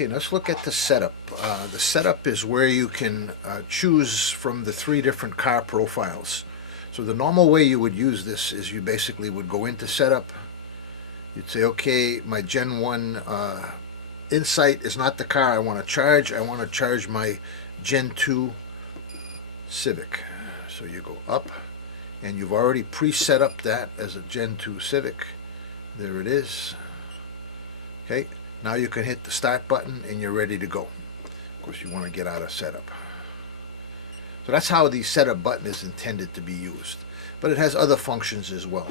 Okay, let's look at the setup. The setup is where you can choose from the 3 different car profiles. So the normal way you would use this is you basically would go into setup. You'd say, okay, my Gen 1 Insight is not the car I want to charge. I want to charge my Gen 2 Civic. So you go up, and you've already pre-set up that as a Gen 2 Civic. There it is. Okay, now you can hit the start button and you're ready to go. Of course, you want to get out of setup. So that's how the setup button is intended to be used. But it has other functions as well.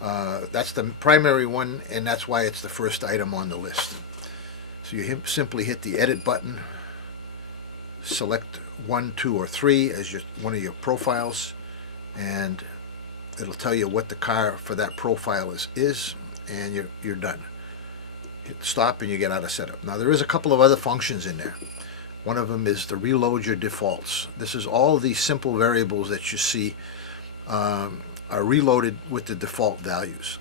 That's the primary one, and that's why it's the first item on the list. So you simply hit the edit button, select 1, 2, or 3 as one of your profiles, and it'll tell you what the car for that profile is, and you're done. Hit stop and you get out of setup. Now there is a couple of other functions in there. One of them is to reload your defaults. This is all the simple variables that you see are reloaded with the default values.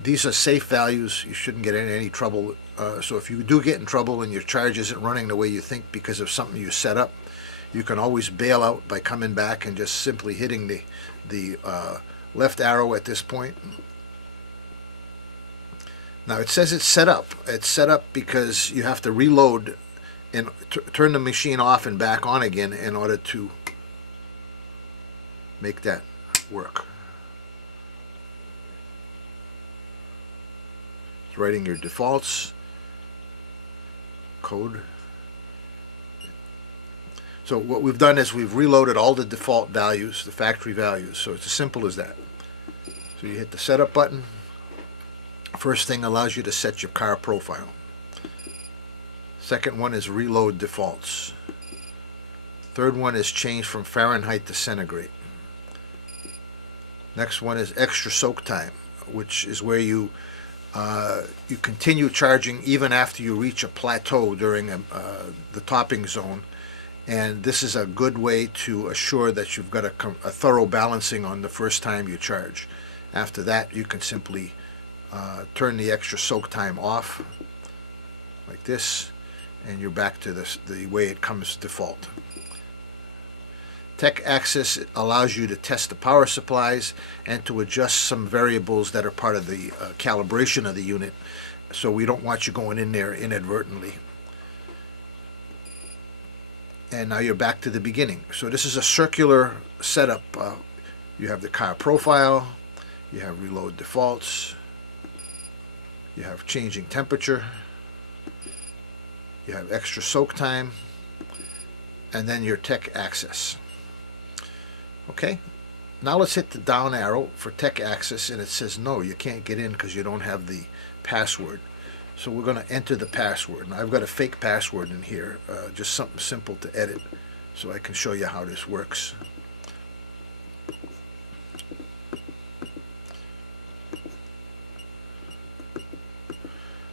These are safe values. You shouldn't get in any trouble. So if you do get in trouble and your charge isn't running the way you think because of something you set up, you can always bail out by coming back and just simply hitting the left arrow at this point. Now it says it's set up. It's set up because you have to reload and turn the machine off and back on again in order to make that work. It's writing your defaults, code. So what we've done is we've reloaded all the default values, the factory values. So it's as simple as that. So you hit the setup button. First thing allows you to set your car profile. Second one is reload defaults. Third one is change from Fahrenheit to centigrade. Next one is extra soak time, which is where you continue charging even after you reach a plateau during the topping zone. And this is a good way to assure that you've got a thorough balancing on the first time you charge. After that, you can simply turn the extra soak time off like this, and you're back to the way it comes default. Tech Access allows you to test the power supplies and to adjust some variables that are part of the calibration of the unit, so we don't want you going in there inadvertently. And now you're back to the beginning. So this is a circular setup. You have the car profile, you have reload defaults, you have changing temperature, you have extra soak time, and then your Tech Access. Okay, now let's hit the down arrow for Tech Access, and it says no, you can't get in because you don't have the password. So we're going to enter the password. Now I've got a fake password in here, just something simple to edit, so I can show you how this works.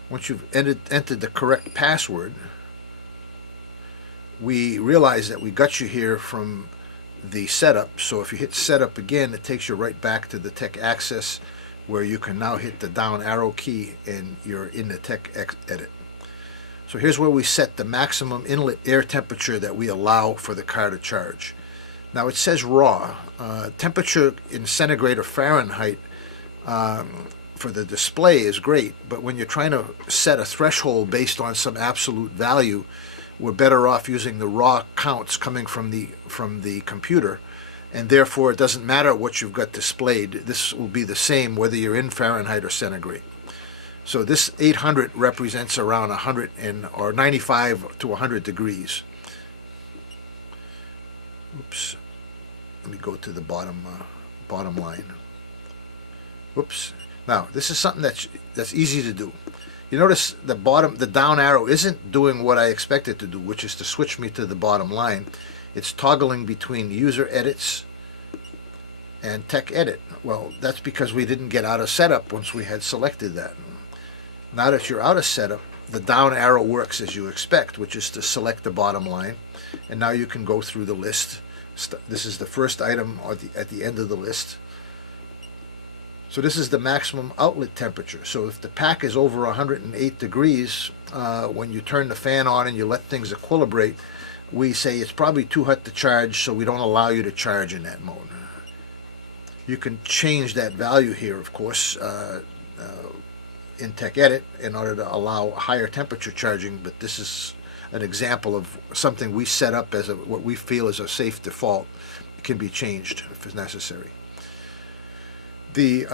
Once you've entered the correct password, we realize that we got you here from the setup. So if you hit setup again, it takes you right back to the Tech Access, where you can now hit the down arrow key and you're in the Tech Edit. So here's where we set the maximum inlet air temperature that we allow for the car to charge. Now it says raw. Temperature in centigrade or Fahrenheit for the display is great, but when you're trying to set a threshold based on some absolute value, we're better off using the raw counts coming from the computer, and therefore it doesn't matter what you've got displayed. This will be the same whether you're in Fahrenheit or centigrade. So this 800 represents around 100 or 95 to 100 degrees. Oops. Let me go to the bottom line. Whoops. Now this is something that's easy to do. You notice the down arrow isn't doing what I expect it to do, which is to switch me to the bottom line. It's toggling between user edits and Tech Edit. Well, that's because we didn't get out of setup once we had selected that. Now that you're out of setup, the down arrow works as you expect, which is to select the bottom line, and now you can go through the list. This is the first item at the end of the list. So this is the maximum outlet temperature. So if the pack is over 108 degrees, when you turn the fan on and you let things equilibrate, we say it's probably too hot to charge, so we don't allow you to charge in that mode. You can change that value here, of course, in TechEdit in order to allow higher temperature charging, but this is an example of something we set up as what we feel is a safe default. It can be changed if it's necessary. The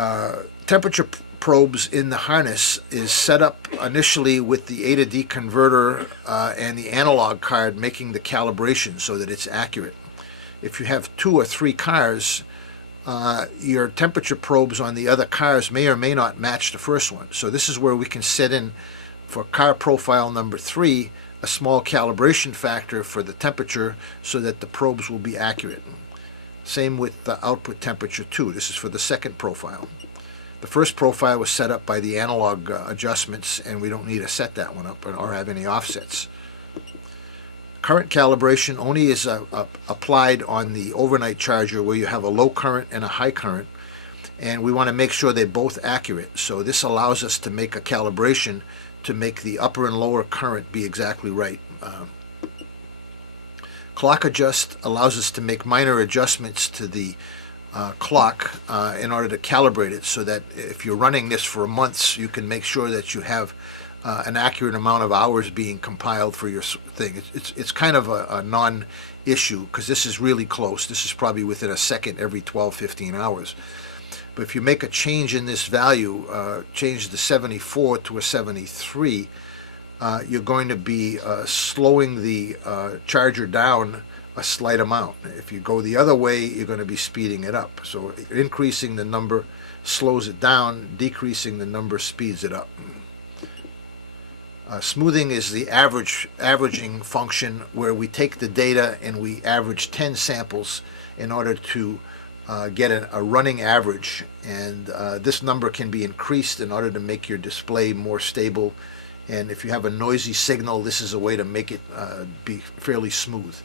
temperature probes in the harness is set up initially with the A to D converter and the analog card making the calibration so that it's accurate. If you have 2 or 3 cars, your temperature probes on the other cars may or may not match the first one. So this is where we can set in for car profile number 3 a small calibration factor for the temperature so that the probes will be accurate. Same with the output temperature 2. This is for the second profile. The first profile was set up by the analog adjustments, and we don't need to set that one up or have any offsets. Current calibration only is applied on the overnight charger where you have a low current and a high current, and we want to make sure they're both accurate. So this allows us to make a calibration to make the upper and lower current be exactly right. Clock adjust allows us to make minor adjustments to the clock in order to calibrate it so that if you're running this for months, you can make sure that you have an accurate amount of hours being compiled for your thing. It's kind of a non-issue because this is really close. This is probably within a second every 12-15 hours. But if you make a change in this value, change the 74 to a 73, you're going to be slowing the charger down a slight amount. If you go the other way, you're going to be speeding it up. So increasing the number slows it down, decreasing the number speeds it up. Smoothing is the averaging function where we take the data and we average 10 samples in order to get a running average, and this number can be increased in order to make your display more stable, and if you have a noisy signal, this is a way to make it be fairly smooth.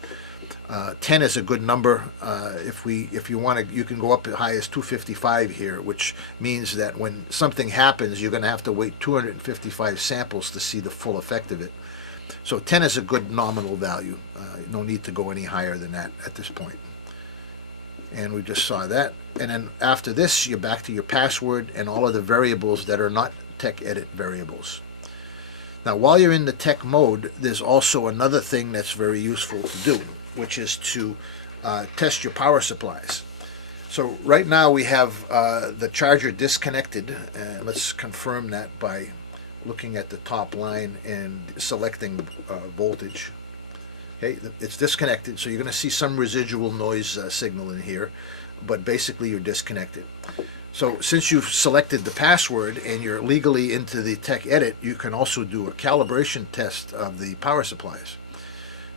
10 is a good number. If you want to, you can go up as high as 255 here, which means that when something happens, you're going to have to wait 255 samples to see the full effect of it. So 10 is a good nominal value. No need to go any higher than that at this point. And we just saw that. And then after this, you're back to your password and all of the variables that are not TechEdit variables. Now, while you're in the tech mode, there's also another thing that's very useful to do, which is to test your power supplies. So right now we have the charger disconnected. Let's confirm that by looking at the top line and selecting voltage. Okay, it's disconnected, so you're going to see some residual noise signal in here, but basically you're disconnected. So since you've selected the password and you're legally into the TechEdit, you can also do a calibration test of the power supplies.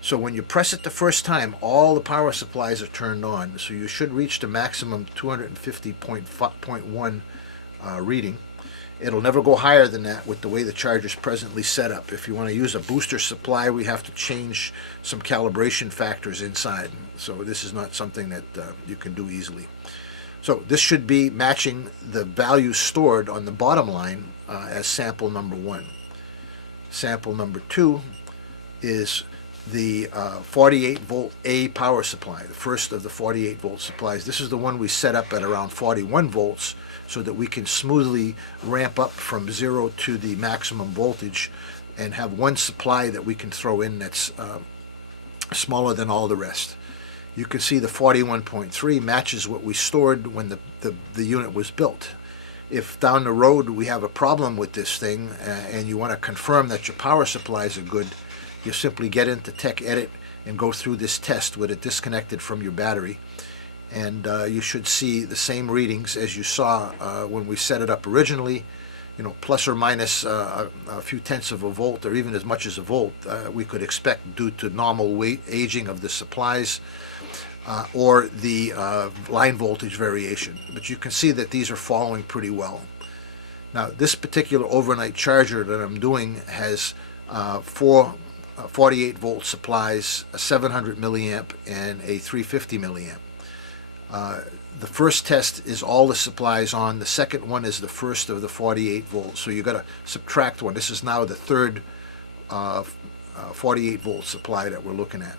So when you press it the first time, all the power supplies are turned on, so you should reach the maximum 250.1 reading. It'll never go higher than that with the way the charger is presently set up. If you want to use a booster supply, we have to change some calibration factors inside. So this is not something that you can do easily. So this should be matching the values stored on the bottom line as sample number 1. Sample number 2 is the 48 volt A power supply, the first of the 48 volt supplies. This is the one we set up at around 41 volts so that we can smoothly ramp up from 0 to the maximum voltage and have one supply that we can throw in that's smaller than all the rest. You can see the 41.3 matches what we stored when the unit was built. If down the road we have a problem with this thing and you want to confirm that your power supplies are good, you simply get into TechEdit and go through this test with it disconnected from your battery, and you should see the same readings as you saw when we set it up originally. You know, plus or minus a few tenths of a volt, or even as much as a volt, we could expect due to normal aging of the supplies or the line voltage variation. But you can see that these are following pretty well. Now, this particular overnight charger that I'm doing has 4 48 volt supplies, a 700 milliamp and a 350 milliamp. The first test is all the supplies on. The second one is the first of the 48 volts. So you got to subtract one. This is now the third 48 volt supply that we're looking at.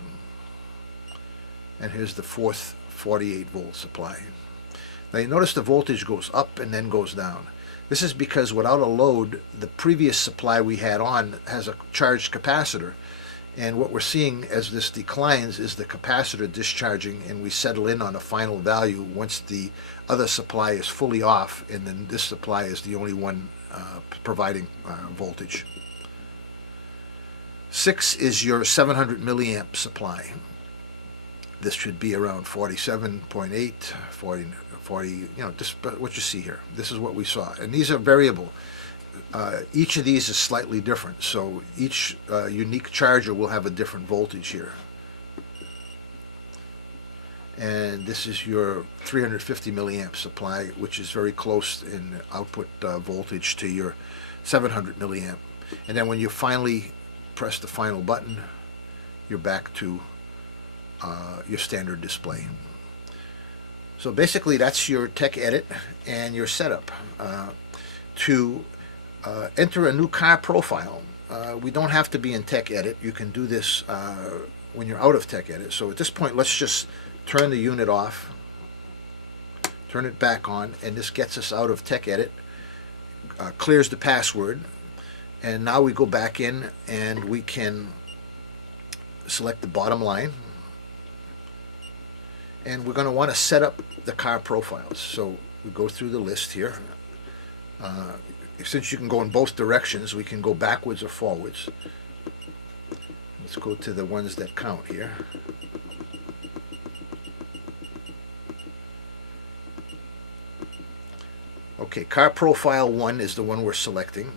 And here's the fourth 48 volt supply. Now you notice the voltage goes up and then goes down. This is because without a load, the previous supply we had on has a charged capacitor. And what we're seeing as this declines is the capacitor discharging, and we settle in on a final value once the other supply is fully off, and then this supply is the only one providing voltage. 6 is your 700 milliamp supply. This should be around 47.8, 40, just what you see here. This is what we saw. And these are variable. Each of these is slightly different, so each unique charger will have a different voltage here. And this is your 350 milliamp supply, which is very close in output voltage to your 700 milliamp. And then when you finally press the final button, you're back to your standard display. So basically that's your tech edit and your setup. To enter a new car profile, we don't have to be in tech edit. You can do this when you're out of tech edit. So at this point, let's just turn the unit off, turn it back on, and this gets us out of tech edit, clears the password, and now we go back in and we can select the bottom line, and we're going to want to set up the car profiles. So we go through the list here. Since you can go in both directions, we can go backwards or forwards. Let's go to the ones that count here. Okay, car profile 1 is the one we're selecting.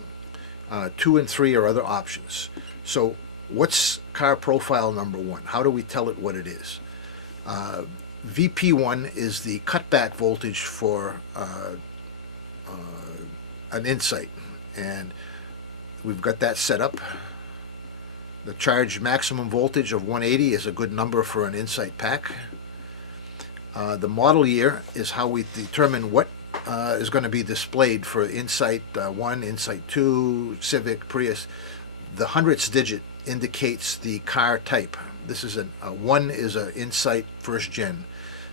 2 and 3 are other options. So what's car profile number 1? How do we tell it what it is? VP1 is the cutback voltage for an Insight, and we've got that set up. The charge maximum voltage of 180 is a good number for an Insight pack. The model year is how we determine what is going to be displayed for Insight 1, Insight 2, Civic, Prius. The hundredths digit indicates the car type. This is a 1 is an Insight first gen,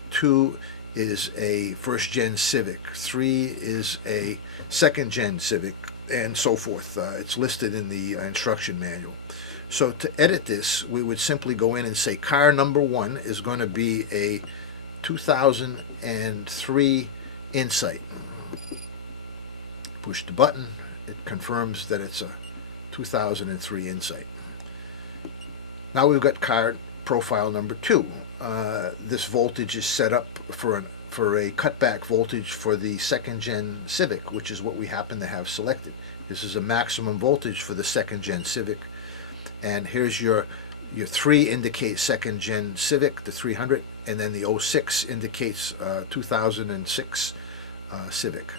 2 is a first gen Civic, 3 is a second gen Civic, and so forth. It's listed in the instruction manual. So to edit this, we would simply go in and say car number 1 is going to be a 2003 Insight. Push the button, it confirms that it's a 2003 Insight. Now we've got car profile number 2. This voltage is set up for a cutback voltage for the second gen Civic, which is what we happen to have selected. This is a maximum voltage for the second gen Civic, and here's your 3 indicates second gen Civic, the 300, and then the 06 indicates 2006 Civic.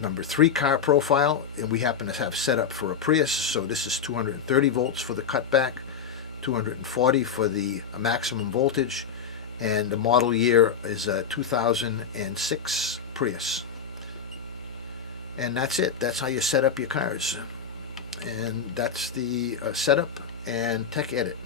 Number 3 car profile, and we happen to have set up for a Prius, so this is 230 volts for the cutback, 240 for the maximum voltage, and the model year is a 2006 Prius. And that's it. That's how you set up your cars. And that's the setup and tech edit.